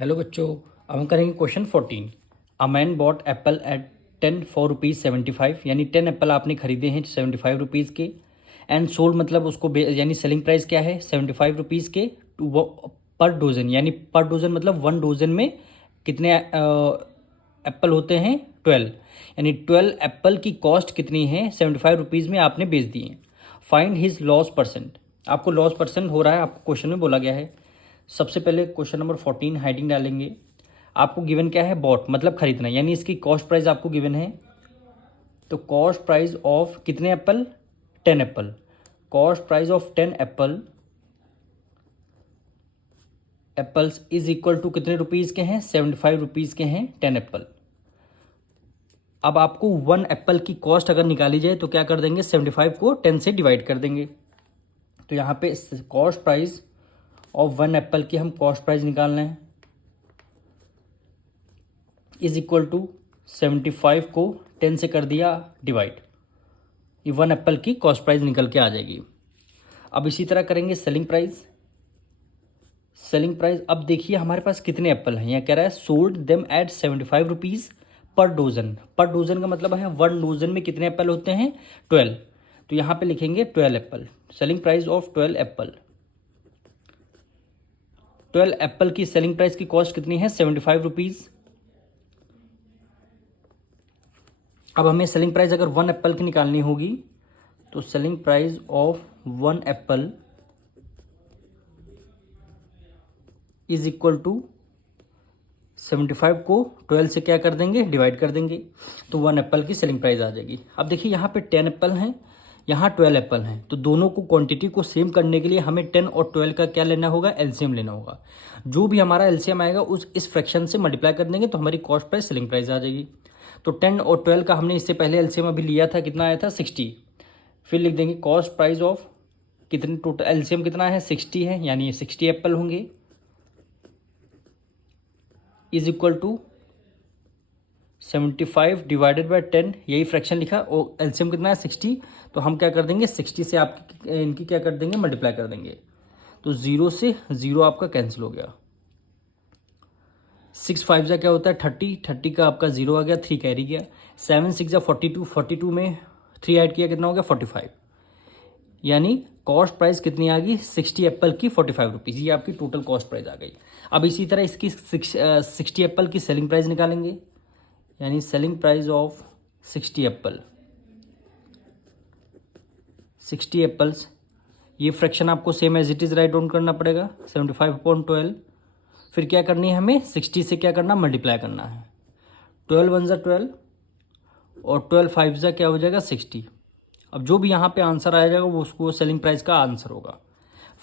Hello बच्चों, अब हम करेंगे question 14। A man bought apple at 10 for ₹75, यानी 10 एप्पल आपने खरीदे हैं 75 रुपीज़ के। एंड सोल्ड मतलब उसको यानी सेलिंग प्राइस क्या है 75 रुपीज़ के पर डोजन, यानी पर डोजन मतलब 1 डोजन में कितने एप्पल होते हैं 12, यानी 12 एप्पल की कॉस्ट कितनी है 75 रुपीज़ में आपने बेच दिए। फाइंड हिज लॉस परसेंट, आपको लॉस परसेंट हो रहा है, आपको क्वेश्चन में बोला गया है। सबसे पहले क्वेश्चन नंबर 14 हेडिंग डालेंगे। आपको गिवन क्या है बॉट मतलब खरीदना, यानी इसकी कॉस्ट प्राइस आपको गिवन है। तो कॉस्ट प्राइस ऑफ कितने apple 10 apple, cost price of 10 apples is equal to कितने रुपीज़ के हैं 75 रुपीज़ के हैं 10 एप्पल। अब आपको 1 एप्पल की कॉस्ट अगर निकाली जाए तो क्या कर देंगे 75 को 10 से डिवाइड कर देंगे। तो यहाँ पे कॉस्ट प्राइस ऑफ 1 एप्पल की हम कॉस्ट प्राइस निकालना है इज इक्वल टू 75 को 10 से कर दिया डिवाइड, ये 1 एप्पल की कॉस्ट प्राइस निकल के आ जाएगी। अब इसी तरह करेंगे सेलिंग प्राइस। सेलिंग प्राइस अब देखिए हमारे पास कितने एप्पल हैं, यहाँ कह रहा है सोल्ड देम एट 75 रुपीज़ पर डोजन। पर डोजन का मतलब है 1 डोजन में कितने एप्पल होते हैं 12। तो यहाँ पे लिखेंगे 12 Apple, selling price of 12 Apple. 12 Apple की सेलिंग प्राइस की कॉस्ट कितनी है 75 रुपीज़। अब हमें सेलिंग प्राइस अगर 1 एप्पल की निकालनी होगी तो selling price of 1 apple is equal to 75 को 12 से क्या कर देंगे डिवाइड कर देंगे, तो 1 एप्पल की सेलिंग प्राइस आ जाएगी। अब देखिए यहाँ पे 10 एप्पल हैं, यहाँ 12 एप्पल हैं, तो दोनों को क्वांटिटी को सेम करने के लिए हमें 10 और 12 का क्या लेना होगा एलसीएम लेना होगा। जो भी हमारा एलसीएम आएगा उस इस फ्रैक्शन से मल्टीप्लाई कर देंगे तो हमारी कॉस्ट प्राइस सेलिंग प्राइस आ जाएगी। तो 10 और 12 का हमने इससे पहले एलसीएम अभी लिया था, कितना आया था 60। फिर लिख देंगे कॉस्ट प्राइस ऑफ कितने टोटल एलसीएम कितना है 60 है, यानी ये 60 एप्पल होंगे is equal to 75 divided by 10, यही फ्रैक्शन लिखा और एलसीएम कितना है 60। तो हम क्या कर देंगे 60 से आप इनकी क्या कर देंगे मल्टीप्लाई कर देंगे, तो 0 से 0 आपका कैंसिल हो गया। 6 5 जा क्या होता है 30, 30 का आपका 0 आ गया, 3 कैरी गया। 7 6 जा 42, 42 में 3 ऐड किया कितना हो गया 45, यानी कॉस्ट प्राइस कितनी आ गई 60 एप्पल की 45 रुपीज़, ये आपकी टोटल कॉस्ट प्राइस आ गई। अब इसी तरह इसकी 60 एप्पल की सेलिंग प्राइस निकालेंगे, यानी selling price of 60 apple, 60 apples, ये फ्रैक्शन आपको same as it is write down करना पड़ेगा 75/12। फिर क्या करनी है हमें 60 से क्या करना मल्टीप्लाई करना है, 12 1 जा 12 और 12 5 जा क्या हो जाएगा 60। अब जो भी यहाँ पे आंसर आ जाएगा वो उसको सेलिंग प्राइस का आंसर होगा।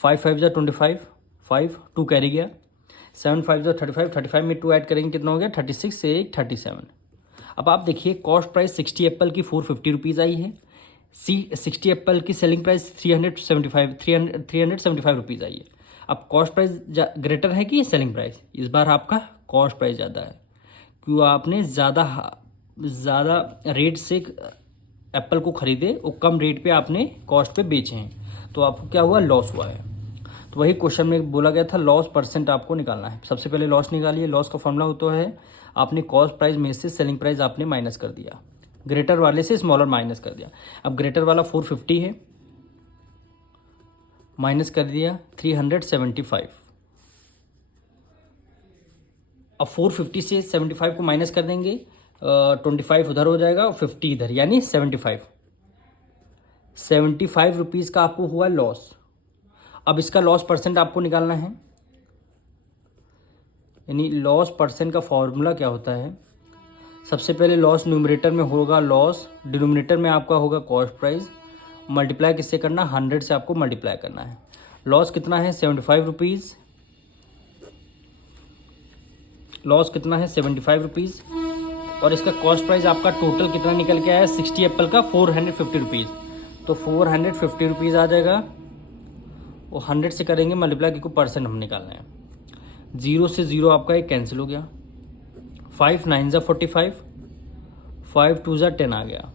5 5 जा 25, 5 2 कैरी गया। 7 5 जा 35, 35 में 2 ऐड करेंगे कितना हो गया 36 से 37। अब आप देखिए कॉस्ट प्राइस 60 एप्पल की 450 रुपीज़ आई है, 60 एप्पल की सेलिंग प्राइस 375 रुपीज़ आई है। अब कॉस्ट प्राइस ग्रेटर है कि सेलिंग प्राइस, इस बार आपका कॉस्ट प्राइस ज़्यादा है क्यों आपने ज़्यादा रेट से एप्पल को खरीदे और कम रेट पे आपने कॉस्ट पे बेचे हैं, तो आपको क्या हुआ लॉस हुआ है। तो वही क्वेश्चन में बोला गया था लॉस परसेंट आपको निकालना है। सबसे पहले लॉस निकालिए, लॉस का फॉर्मूला होता है आपने कॉस्ट प्राइस में से सेलिंग प्राइस आपने माइनस कर दिया, ग्रेटर वाले से स्मॉलर माइनस कर दिया। अब ग्रेटर वाला 450 है, माइनस कर दिया 375। अब 450 से 75 को माइनस कर देंगे, 25 उधर हो जाएगा और 50 इधर, यानी 75 रुपीज़ का आपको हुआ लॉस। अब इसका लॉस परसेंट आपको निकालना है, यानी लॉस परसेंट का फॉर्मूला क्या होता है, सबसे पहले लॉस न्यूमरेटर में होगा लॉस, डिनोमिनेटर में आपका होगा कॉस्ट प्राइस, मल्टीप्लाई किससे करना 100 से आपको मल्टीप्लाई करना है। लॉस कितना है 75 रुपीज़, लॉस कितना है 75 रुपीज़ और इसका कॉस्ट प्राइस आपका टोटल कितना निकल के आया 60 एप्पल का 450 रुपीज़, तो 450 रुपीज़ आ जाएगा और 100 से करेंगे मल्टीप्लाई क्योंकि परसेंट हम निकालना है। 0 से 0 आपका एक कैंसिल हो गया, 5 9 जा 45, 5 2 जा 10 आ गया।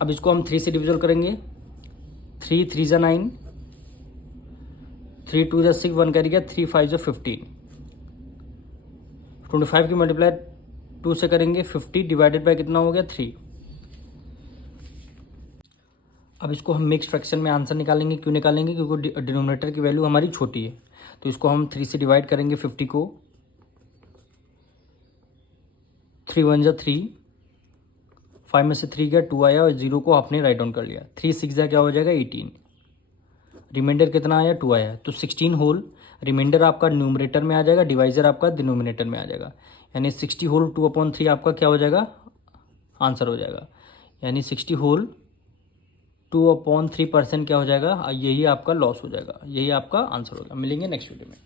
अब इसको हम 3 से डिविजन करेंगे, 3 3 जा 9, 3 2 जा 6, 1 कैरी गया, 3 5 जा 15, 25 की मल्टीप्लाई 2 से करेंगे, 50 डिवाइडेड बाय कितना हो गया 3। अब इसको हम मिक्स फ्रैक्शन में आंसर निकालेंगे। क्यों निकालेंगे? क्योंकि डिनोमिनेटर की वैल्यू हमारी छोटी है, तो इसको हम 3 से डिवाइड करेंगे 50 को। 3 1 जा 3, 5 में से 3 गया, 2 आया और 0 को आपने राइट डाउन कर लिया। 3 6 जा क्या हो जाएगा 18, रिमाइंडर कितना आया 2 आया, तो 16 होल रिमाइंडर आपका न्यूमरेटर में आ जाएगा, डिवाइजर आपका डिनोमिनेटर में आ जाएगा, यानी 60 होल 2/3 आपका क्या हो जाएगा आंसर हो जाएगा, यानी 60 होल 2/3% क्या हो जाएगा, यही आपका लॉस हो जाएगा, यही आपका आंसर होगा। मिलेंगे नेक्स्ट वीडियो में।